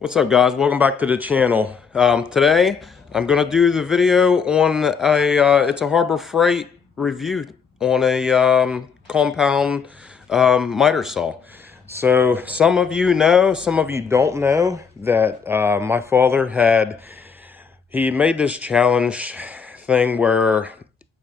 What's up, guys? Welcome back to the channel. Today I'm gonna do the video on it's a Harbor Freight review on a compound miter saw. So some of you know, some of you don't know that my father he made this challenge thing where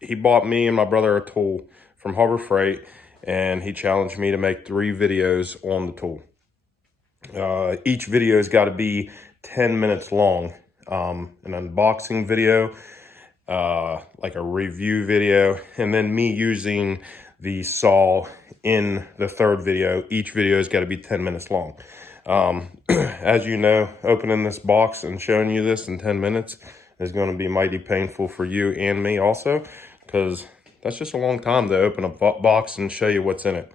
he bought me and my brother a tool from Harbor Freight, and he challenged me to make 3 videos on the tool. Each video's got to be 10 minutes long. An unboxing video, like a review video, and then me using the saw in the third video. Each video's got to be 10 minutes long. As you know, opening this box and showing you this in 10 minutes is going to be mighty painful for you and me also, because that's just a long time to open a box and show you what's in it.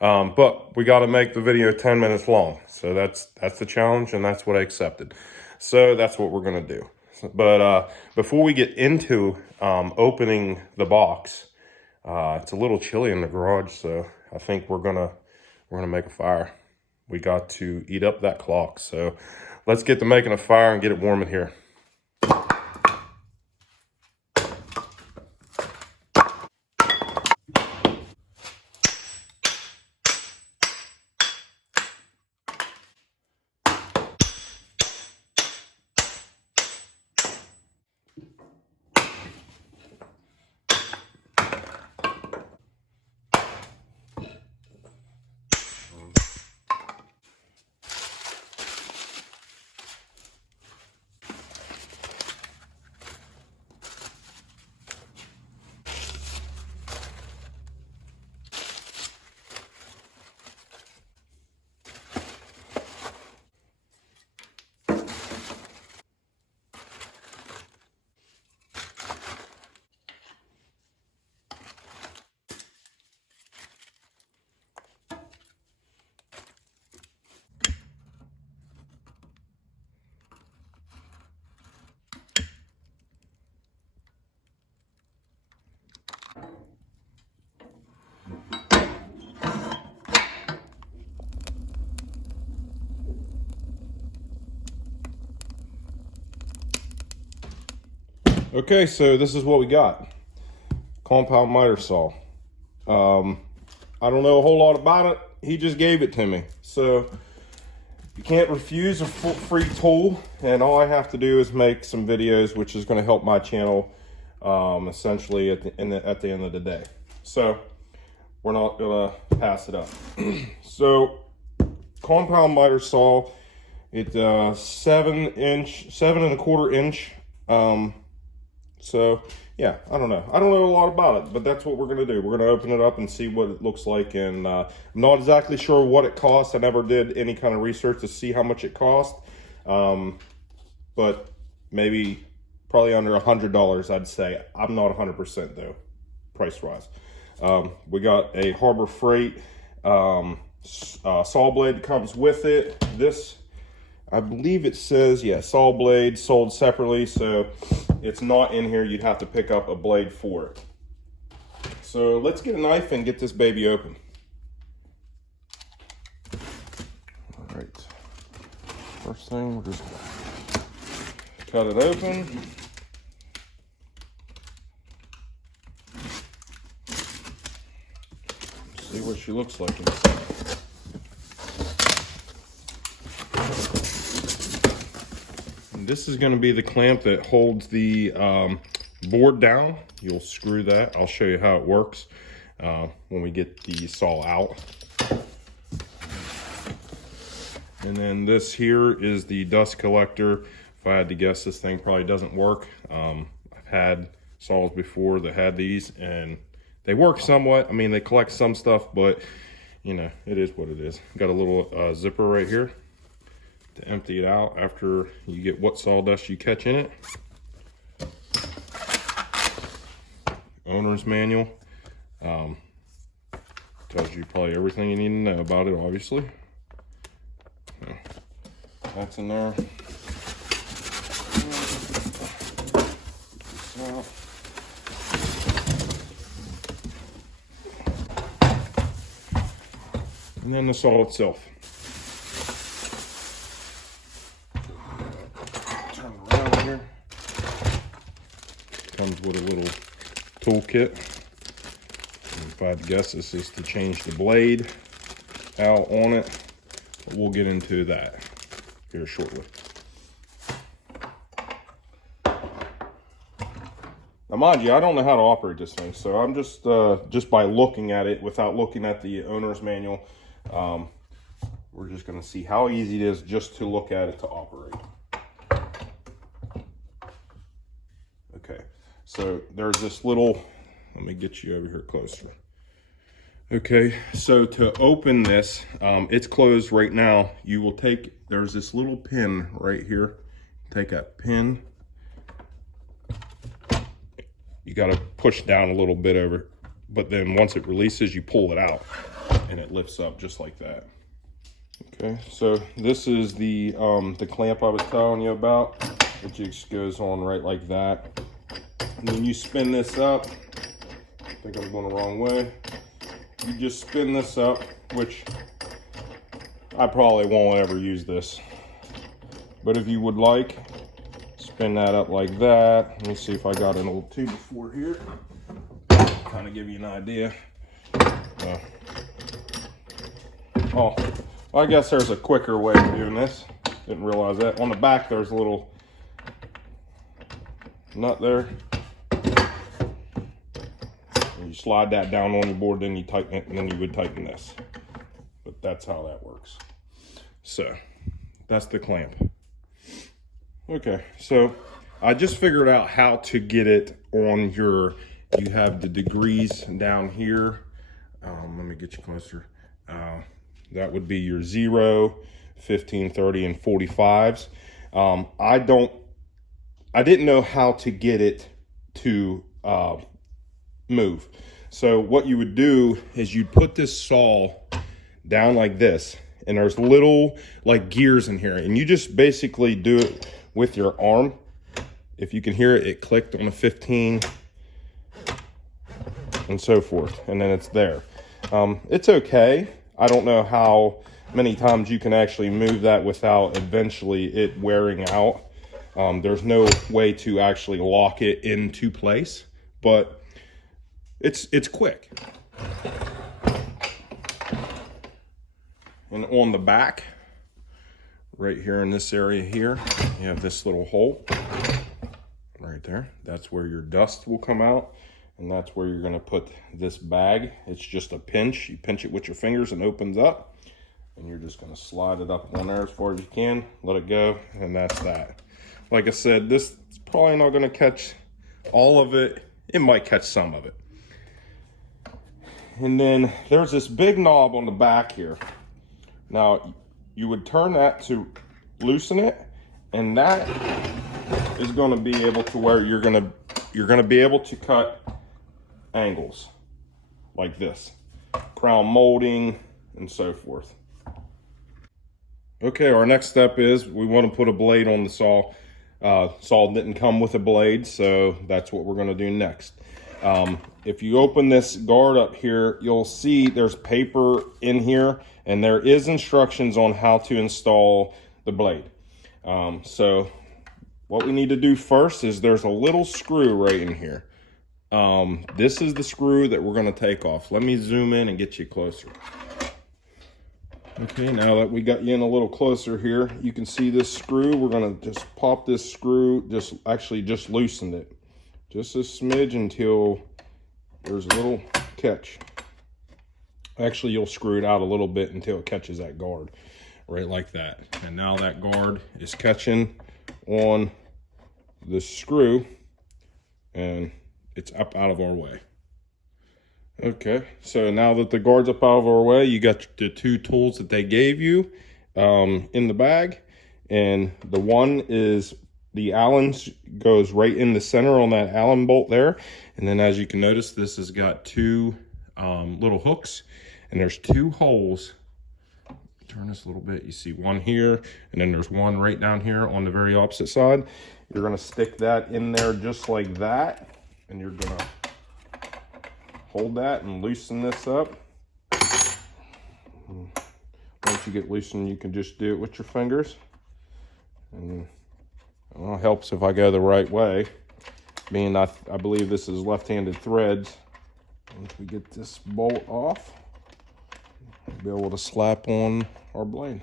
But we got to make the video 10 minutes long. So that's the challenge, and that's what I accepted. So that's what we're going to do. But before we get into opening the box, it's a little chilly in the garage, so I think we're gonna make a fire. We got to eat up that clock. So let's get to making a fire and get it warm in here. Okay, so this is what we got. Compound miter saw. I don't know a whole lot about it. He just gave it to me. So you can't refuse a free tool, and all I have to do is make some videos, which is going to help my channel essentially at the end of the day. So we're not going to pass it up. So compound miter saw, it's 7 1/4 inch. So yeah, I don't know a lot about it, but that's what we're gonna do. We're gonna open it up and see what it looks like. And I'm not exactly sure what it costs. I never did any kind of research to see how much it cost, but probably under $100, I'd say. I'm not 100% though, price wise. We got a Harbor Freight saw blade that comes with it. This, I believe it says, yeah, saw blade sold separately, so it's not in here. You'd have to pick up a blade for it. So let's get a knife and get this baby open. All right. First thing, we're just gonna cut it open. See what she looks like inside. This is going to be the clamp that holds the board down. You'll screw that. I'll show you how it works when we get the saw out. And then this here is the dust collector. If I had to guess, this thing probably doesn't work. I've had saws before that had these, and they work somewhat. I mean, they collect some stuff, but you know, it is what it is. Got a little zipper right here to empty it out after you get what sawdust you catch in it. Owner's manual. Tells you probably everything you need to know about it, obviously. So, that's in there. And then the saw itself. comes with a little toolkit. And if I had to guess, this is to change the blade out on it. But we'll get into that here shortly. Now, mind you, I don't know how to operate this thing, so I'm just by looking at it without looking at the owner's manual, we're just going to see how easy it is just to look at it to operate. Okay, so there's this little, let me get you over here closer. Okay, so to open this, it's closed right now. You will take, there's this little pin right here. Take that pin. You got to push down a little bit over, but then once it releases, you pull it out and it lifts up just like that. Okay, so this is the clamp I was telling you about. It just goes on right like that. And then you spin this up. I think I'm going the wrong way. You just spin this up, which I probably won't ever use this. But if you would like, spin that up like that. Let me see if I got an old 2x4 here. Kind of give you an idea. Oh, well, I guess there's a quicker way of doing this. Didn't realize that. On the back, there's a little nut there. And you slide that down on your board, then you tighten it, and then you would tighten this. But that's how that works. So, that's the clamp. Okay, so I just figured out how to get it on your, you have the degrees down here. Let me get you closer. That would be your 0, 15, 30, and 45s. I didn't know how to get it to move. So what you would do is you'd put this saw down like this, and there's little like gears in here, and you just basically do it with your arm. If you can hear it, it clicked on a 15 and so forth, and then it's there. It's okay. I don't know how many times you can actually move that without eventually it wearing out. There's no way to actually lock it into place, but it's quick. And on the back, right here in this area here, you have this little hole right there. That's where your dust will come out, and that's where you're going to put this bag. It's just a pinch. You pinch it with your fingers and opens up, and you're just going to slide it up on there as far as you can, let it go, and that's that. Like I said, this is probably not going to catch all of it. It might catch some of it. And then there's this big knob on the back here. Now, you would turn that to loosen it, and that is going to be able to where you're going to be able to cut angles like this, crown molding and so forth. Okay, our next step is we want to put a blade on the saw. Saw didn't come with a blade, so that's what we're going to do next. If you open this guard up here, you'll see there's paper in here, and there is instructions on how to install the blade. So what we need to do first is there's a little screw right in here. This is the screw that we're going to take off. Let me zoom in and get you closer. Okay, now that we got you in a little closer here, you can see this screw. We're going to just pop this screw, just loosen it. Just a smidge until there's a little catch. Actually, you'll screw it out a little bit until it catches that guard, right like that. And now that guard is catching on the screw, and it's up out of our way. Okay, so now that the guard's up out of our way, you got the two tools that they gave you in the bag. And the one is the Allen goes right in the center on that Allen bolt there. And then as you can notice, this has got two little hooks, and there's two holes. Turn this a little bit. You see one here, and then there's one right down here on the very opposite side. You're gonna stick that in there just like that, and you're gonna hold that and loosen this up. Once you get loosened, you can just do it with your fingers. And it helps if I go the right way. being I believe this is left-handed threads. Once we get this bolt off, we'll be able to slap on our blade.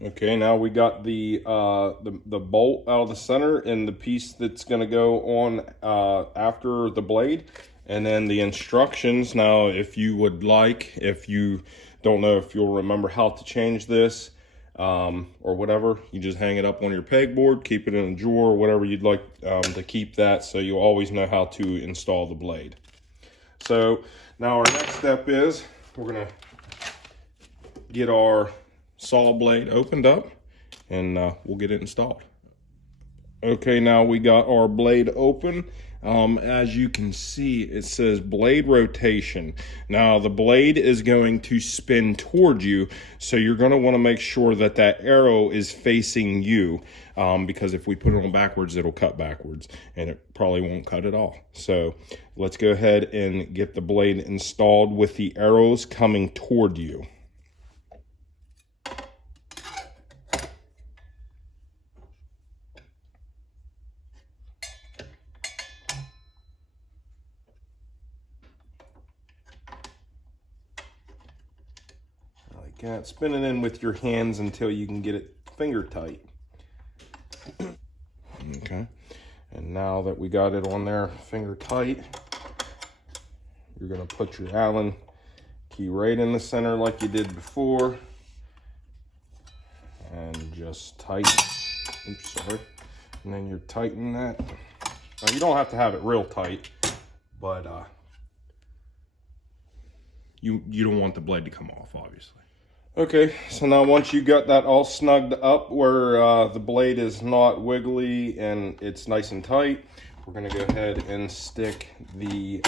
Okay, now we got the bolt out of the center and the piece that's going to go on after the blade, and then the instructions. Now, if you would like, if you don't know if you'll remember how to change this or whatever, you just hang it up on your pegboard, keep it in a drawer, whatever you'd like to keep that, so you always know how to install the blade. So now our next step is we're going to get our saw blade opened up, and we'll get it installed. Okay, now we got our blade open. As you can see, it says blade rotation. Now the blade is going to spin toward you, so you're going to want to make sure that that arrow is facing you, because if we put it on backwards, it'll cut backwards, and it probably won't cut at all. So let's go ahead and get the blade installed with the arrows coming toward you. Spin it in with your hands until you can get it finger tight. Okay, and now that we got it on there finger tight, you're going to put your Allen key right in the center like you did before, and just tighten. Oops, sorry. And then you're tightening that. Now, you don't have to have it real tight, but you don't want the blade to come off, obviously. Okay, so now once you got that all snugged up where the blade is not wiggly and it's nice and tight, we're gonna go ahead and stick the,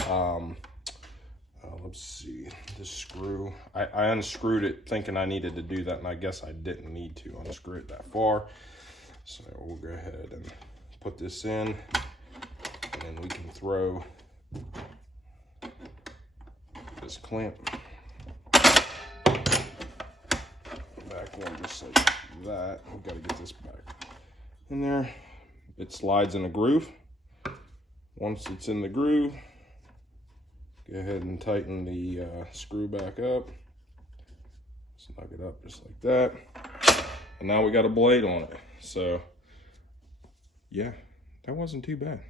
let's see, the screw. I unscrewed it thinking I needed to do that, and I guess I didn't need to unscrew it that far. So we'll go ahead and put this in, and then we can throw this clamp back in just like that. We've got to get this back in there. It slides in a groove. Once it's in the groove, go ahead and tighten the screw back up. Snug it up just like that. And now we got a blade on it. So yeah, that wasn't too bad.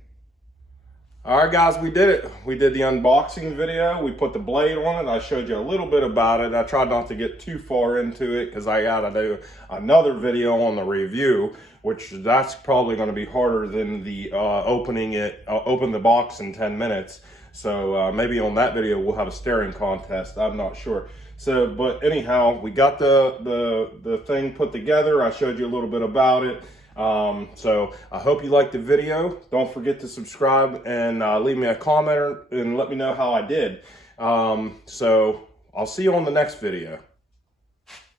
All right, guys, we did it. We did the unboxing video. We put the blade on it. I showed you a little bit about it. I tried not to get too far into it because I got to do another video on the review, which that's probably going to be harder than the open the box in 10 minutes. So maybe on that video we'll have a staring contest. I'm not sure. So, but anyhow, we got the thing put together. I showed you a little bit about it. So I hope you liked the video. Don't forget to subscribe and leave me a comment and let me know how I did. So I'll see you on the next video.